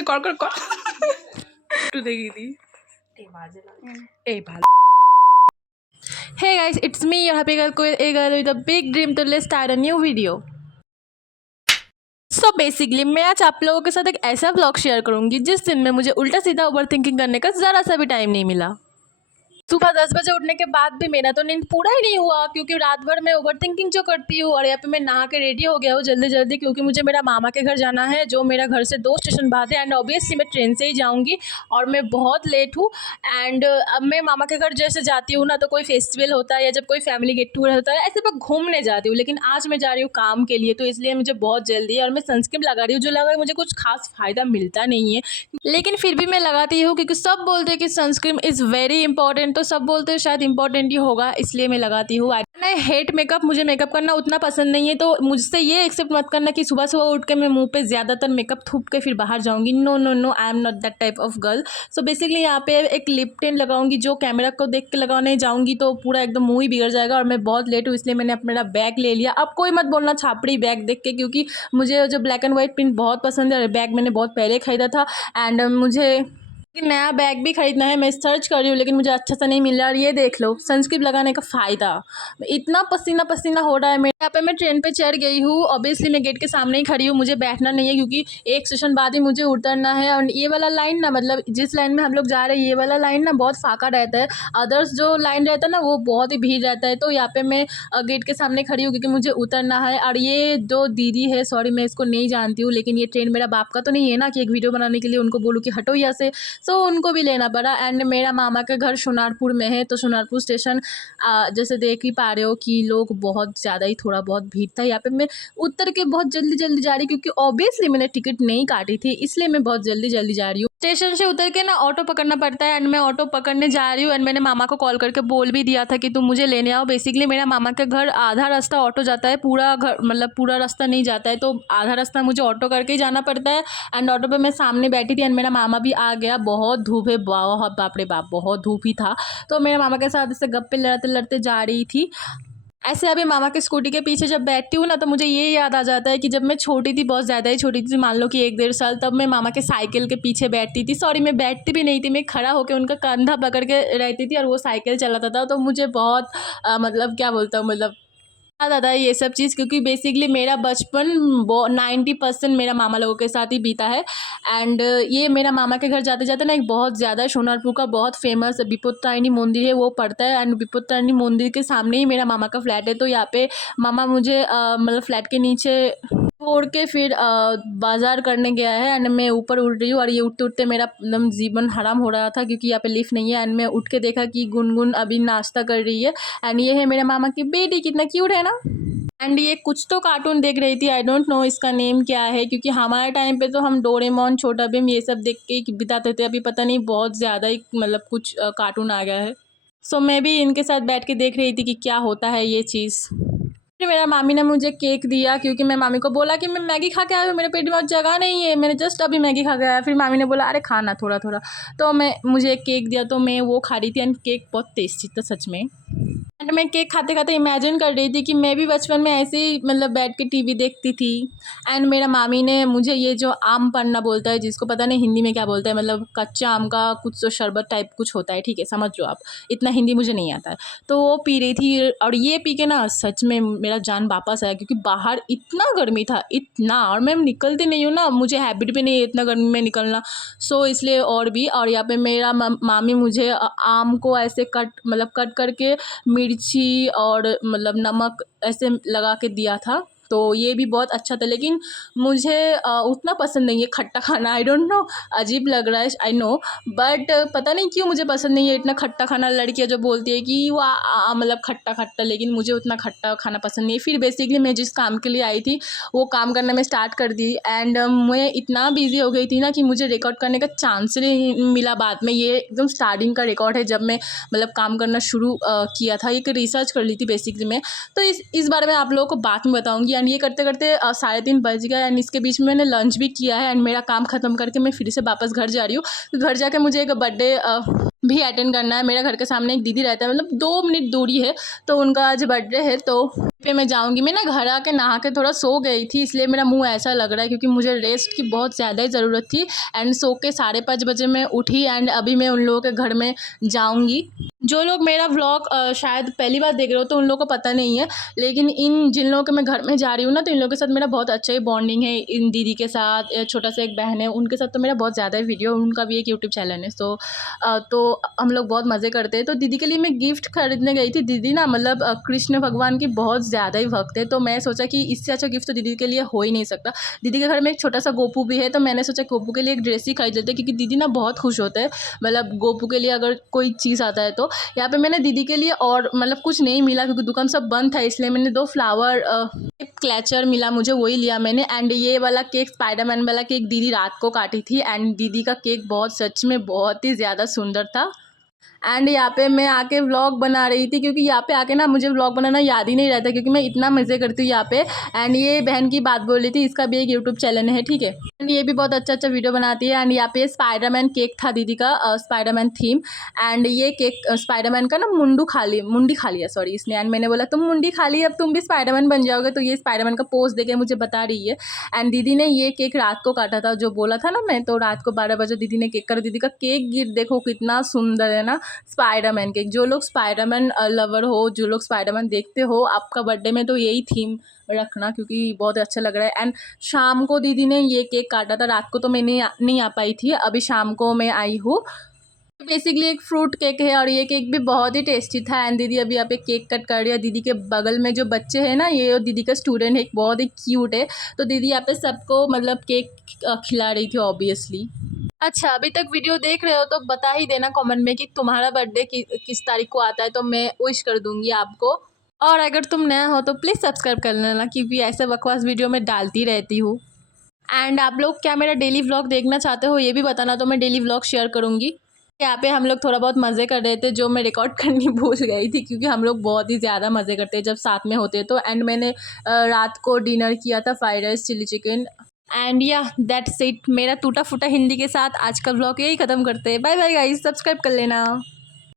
दे कर कर कर तू देखी थी ए भाल Hey guys, it's me, your happy girl with a big dream to let's start a new video. So basically मैं आज आप लोगों के साथ एक ऐसा व्लॉग शेयर करूंगी जिस दिन में मुझे उल्टा सीधा ओवर थिंकिंग करने का ज़रा सा भी टाइम नहीं मिला। सुबह 10 बजे उठने के बाद भी मेरा तो नींद पूरा ही नहीं हुआ क्योंकि रात भर मैं ओवर थिंकिंग जो करती हूँ। और यहाँ पे मैं नहा के रेडी हो गया हूँ जल्दी जल्दी क्योंकि मुझे मेरा मामा के घर जाना है जो मेरा घर से 2 स्टेशन बाद है। एंड ऑब्वियसली मैं ट्रेन से ही जाऊँगी और मैं बहुत लेट हूँ। एंड अब मैं मामा के घर जैसे जाती हूँ ना तो कोई फेस्टिवल होता है या जब कोई फैमिली गेट टूगेदर होता है ऐसे मैं घूमने जाती हूँ, लेकिन आज मैं जा रही हूँ काम के लिए तो इसलिए मुझे बहुत जल्दी है। और मैं सनस्क्रीन लगा रही हूँ जो लगा मुझे कुछ खास फ़ायदा मिलता नहीं है, लेकिन फिर भी मैं लगाती हूँ क्योंकि सब बोलते हैं कि सनस्क्रीन इज़ वेरी इंपॉर्टेंट, तो सब बोलते हैं शायद इंपॉर्टेंट ही होगा इसलिए मैं लगाती हूँ। आई हेट मेकअप, मुझे मेकअप करना उतना पसंद नहीं है, तो मुझसे ये एक्सेप्ट मत करना कि सुबह सुबह उठ के मैं मुंह पे ज़्यादातर मेकअप थूप के फिर बाहर जाऊँगी। No no no, I am not that type of girl. So basically यहाँ पे एक लिप टिंट लगाऊंगी जो कैमरा को देख के लगाने जाऊँगी तो पूरा एकदम मुँह ही बिगड़ जाएगा। और मैं बहुत लेट हूँ इसलिए मैंने मेरा बैग ले लिया। अब कोई मत बोलना छापड़ी बैग देख के, क्योंकि मुझे जो ब्लैक एंड वाइट प्रिंट बहुत पसंद है और बैग मैंने बहुत पहले खरीदा था। एंड मुझे नया बैग भी खरीदना है, मैं सर्च कर रही हूँ लेकिन मुझे अच्छा सा नहीं मिल रहा। और ये देख लो सनस्क्रीन लगाने का फ़ायदा, इतना पसीना पसीना हो रहा है। मैं यहाँ पे मैं ट्रेन पे चढ़ गई हूँ। ऑब्वियसली मैं गेट के सामने ही खड़ी हूँ, मुझे बैठना नहीं है क्योंकि एक स्टेशन बाद ही मुझे उतरना है। और ये वाला लाइन ना, मतलब जिस लाइन में हम लोग जा रहे हैं ये वाला लाइन ना बहुत फाका रहता है। अदर्स जो लाइन रहता है ना वो बहुत ही भीड़ रहता है। तो यहाँ पे मैं गेट के सामने खड़ी हूँ क्योंकि मुझे उतरना है। और ये जो दीदी है, सॉरी मैं इसको नहीं जानती हूँ, लेकिन ये ट्रेन मेरा बाप का तो नहीं है ना कि एक वीडियो बनाने के लिए उनको बोलूँ कि हटो यहाँ से। सो उनको भी लेना पड़ा। एंड मेरा मामा का घर सोनारपुर में है तो सोनारपुर स्टेशन जैसे देख ही पा रहे हो कि लोग बहुत ज़्यादा ही थोड़ा बहुत भीड़ था। यहाँ पे मैं उतर के बहुत जल्दी जल्दी जा रही क्योंकि ऑब्वियसली मैंने टिकट नहीं काटी थी इसलिए मैं बहुत जल्दी जल्दी जा रही हूँ। स्टेशन से उतर के ना ऑटो पकड़ना पड़ता है एंड मैं ऑटो पकड़ने जा रही हूँ। एंड मैंने मामा को कॉल करके बोल भी दिया था कि तुम मुझे लेने आओ। बेसिकली मेरा मामा के घर आधा रास्ता ऑटो जाता है, पूरा घर मतलब पूरा रास्ता नहीं जाता है, तो आधा रास्ता मुझे ऑटो करके ही जाना पड़ता है। एंड ऑटो पे मैं सामने बैठी थी एंड मेरा मामा भी आ गया। बहुत धूप है, बहुत बाप रे बाप बहुत धूप ही था। तो मेरे मामा के साथ इससे गप्पे लड़ते लड़ते जा रही थी। ऐसे अभी मामा के स्कूटी के पीछे जब बैठती हूँ ना तो मुझे ये याद आ जाता है कि जब मैं छोटी थी, बहुत ज़्यादा ही छोटी थी, मान लो कि 1-1.5 साल, तब मैं मामा के साइकिल के पीछे बैठती थी। सॉरी मैं बैठती भी नहीं थी, मैं खड़ा होकर उनका कंधा पकड़ के रहती थी और वो साइकिल चलाता था। तो मुझे बहुत मतलब क्या बोलता हूँ, मतलब याद आता है ये सब चीज़ क्योंकि बेसिकली मेरा बचपन 90% मेरा मामा लोगों के साथ ही बीता है। एंड ये मेरा मामा के घर जाते जाते ना एक बहुत ज़्यादा सोनारपुर का बहुत फेमस बिपत्तारिणी मंदिर है वो पड़ता है। एंड बिपत्तारिणी मंदिर के सामने ही मेरा मामा का फ्लैट है। तो यहाँ पे मामा मुझे मतलब फ्लैट के नीचे छोड़ के फिर बाज़ार करने गया है। एंड मैं ऊपर उड़ रही हूँ और ये उठते उठते मेरा एकदम जीवन हराम हो रहा था क्योंकि यहाँ पे लिफ्ट नहीं है। एंड मैं उठ के देखा कि गुनगुन अभी नाश्ता कर रही है। एंड ये है मेरे मामा की बेटी, कितना क्यूट है ना। एंड ये कुछ तो कार्टून देख रही थी, आई डोंट नो इसका नेम क्या है क्योंकि हमारे टाइम पे तो हम डोरेमोन, छोटा भीम ये सब देख के बिताते थे। अभी पता नहीं बहुत ज़्यादा ही मतलब कुछ कार्टून आ गया है। सो मैं भी इनके साथ बैठ के देख रही थी कि क्या होता है ये चीज़। फिर मेरा मामी ने मुझे केक दिया क्योंकि मैं मामी को बोला कि मैं मैगी खा के आई हूँ, मेरे पेट में जगह नहीं है, मैंने जस्ट अभी मैगी खा के आया। फिर मामी ने बोला अरे खाना थोड़ा थोड़ा, तो मुझे एक केक दिया तो मैं वो खा रही थी। एंड केक बहुत टेस्टी था सच में। एंड मैं केक खाते खाते इमेजिन कर रही थी कि मैं भी बचपन में ऐसे ही मतलब बैठ के टीवी देखती थी। एंड मेरा मामी ने मुझे ये जो आम पन्ना बोलता है, जिसको पता नहीं हिंदी में क्या बोलता है, मतलब कच्चा आम का कुछ तो शरबत टाइप कुछ होता है, ठीक है समझ लो आप, इतना हिंदी मुझे नहीं आता है। तो वो पी रही थी और ये पी के ना सच में मेरा जान वापस आया क्योंकि बाहर इतना गर्मी था इतना, और मैं निकलती नहीं हूँ ना, मुझे हैबिट भी नहीं है इतना गर्मी में निकलना। सो इसलिए और भी। और यहाँ पे मेरा मामी मुझे आम को ऐसे कट करके मिर्ची और मतलब नमक ऐसे लगा के दिया था, तो ये भी बहुत अच्छा था। लेकिन मुझे उतना पसंद नहीं है खट्टा खाना, आई डोंट नो, अजीब लग रहा है आई नो, बट पता नहीं क्यों मुझे पसंद नहीं है इतना खट्टा खाना। लड़कियां जो बोलती है कि वो मतलब खट्टा खट्टा, लेकिन मुझे उतना खट्टा खाना पसंद नहीं है। फिर बेसिकली मैं जिस काम के लिए आई थी वो काम करना मैं स्टार्ट कर दी। एंड मैं इतना बिजी हो गई थी ना कि मुझे रिकॉर्ड करने का चांस नहीं मिला बाद में। ये एकदम स्टार्टिंग का रिकॉर्ड है जब मैं मतलब काम करना शुरू किया था, एक रिसर्च कर ली थी बेसिकली मैं। तो इस बारे में आप लोगों को बाद में बताऊंगी। एंड ये करते करते 3:30 बज गया। एंड इसके बीच में मैंने लंच भी किया है एंड मेरा काम ख़त्म करके मैं फिर से वापस घर जा रही हूँ। तो घर जाके मुझे एक बर्थडे भी अटेंड करना है। मेरे घर के सामने एक दीदी रहता है, मतलब 2 मिनट दूरी है, तो उनका आज बर्थडे है, तो पे मैं जाऊंगी। मैं ना घर आके नहा के थोड़ा सो गई थी, इसलिए मेरा मुंह ऐसा लग रहा है, क्योंकि मुझे रेस्ट की बहुत ज़्यादा ही ज़रूरत थी। एंड सो के 5:30 बजे मैं उठी एंड अभी मैं उन लोगों के घर में जाऊंगी। जो लोग मेरा व्लॉग शायद पहली बार देख रहे हो तो उन लोगों को पता नहीं है, लेकिन जिन लोगों के मैं घर में जा रही हूँ ना, तो इन लोगों के साथ मेरा बहुत अच्छा ही बॉन्डिंग है। इन दीदी के साथ, छोटा सा एक बहन है, उनके साथ तो मेरा बहुत ज़्यादा ही वीडियो, उनका भी एक यूट्यूब चैनल है। तो हम लोग बहुत मज़े करते हैं। तो दीदी के लिए मैं गिफ्ट खरीदने गई थी। दीदी ना मतलब कृष्ण भगवान की बहुत ज़्यादा ही भक्त है, तो मैं सोचा कि इससे अच्छा गिफ्ट तो दीदी के लिए हो ही नहीं सकता। दीदी के घर में एक छोटा सा गोपू भी है, तो मैंने सोचा गोपू के लिए एक ड्रेस ही खरीद लेते, क्योंकि दीदी ना बहुत खुश होते हैं मतलब गोपू के लिए अगर कोई चीज़ आता है तो। यहाँ पे मैंने दीदी के लिए और मतलब कुछ नहीं मिला, क्योंकि दुकान सब बंद था, इसलिए मैंने 2 फ्लावर क्लैचर मिला मुझे, वही लिया मैंने। एंड ये वाला केक, स्पाइडरमैन वाला केक दीदी रात को काटी थी, एंड दीदी का केक बहुत सच में बहुत ही ज़्यादा सुंदर था। एंड यहाँ पे मैं आके व्लॉग बना रही थी, क्योंकि यहाँ पे आके ना मुझे व्लॉग बनाना याद ही नहीं रहता, क्योंकि मैं इतना मज़े करती हूँ यहाँ पे। एंड ये बहन की बात बोल रही थी, इसका भी एक यूट्यूब चैनल है, ठीक है। एंड ये भी बहुत अच्छा अच्छा वीडियो बनाती है। एंड यहाँ पे स्पाइडरमैन केक था दीदी का, स्पाइडरमैन थीम। एंड ये केक स्पाइडरमैन का ना मुंडी खा लिया सॉरी इसने। एंड मैंने बोला तुम मुंडी खा ली, अब तुम भी स्पाइडरमैन बन जाओगे, तो ये स्पाइडरमैन का पोज देके मुझे बता रही है। एंड दीदी ने ये केक रात को काटा था, जो बोला था ना मैं, तो रात को 12 बजे दीदी ने केक काटा। दीदी का केक गिर देखो कितना सुंदर है ना, स्पाइडरमैन केक। जो लोग स्पाइडरमैन लवर हो, जो लोग स्पाइडरमैन देखते हो, आपका बर्थडे में तो यही थीम रखना, क्योंकि बहुत अच्छा लग रहा है। एंड शाम को दीदी ने ये केक काटा था, रात को तो मैं नहीं आ पाई थी, अभी शाम को मैं आई हूँ। बेसिकली एक फ्रूट केक है और ये केक भी बहुत ही टेस्टी था। एंड दीदी अभी यहाँ पे केक कट कर रही है। दीदी के बगल में जो बच्चे हैं ना, ये दीदी का स्टूडेंट है, बहुत ही क्यूट है। तो दीदी यहाँ पे सबको मतलब केक खिला रही थी ऑब्वियसली। अच्छा, अभी तक वीडियो देख रहे हो तो बता ही देना कमेंट में कि तुम्हारा बर्थडे किस तारीख को आता है, तो मैं विश कर दूंगी आपको। और अगर तुम नया हो तो प्लीज़ सब्सक्राइब कर लेना, क्योंकि ऐसे बकवास वीडियो मैं डालती रहती हूँ। एंड आप लोग क्या मेरा डेली व्लॉग देखना चाहते हो ये भी बताना, तो मैं डेली व्लॉग शेयर करूँगी। यहाँ पे हम लोग थोड़ा बहुत मज़े कर रहे थे, जो मैं रिकॉर्ड करनी भूल गई थी, क्योंकि हम लोग बहुत ही ज़्यादा मज़े करते हैं जब साथ में होते हैं तो। एंड मैंने रात को डिनर किया था fried rice chilli chicken. And yeah that's it. मेरा टूटा फूटा हिंदी के साथ आज का व्लॉग यही ख़त्म करते हैं। बाय बाय गाइस, सब्सक्राइब कर लेना।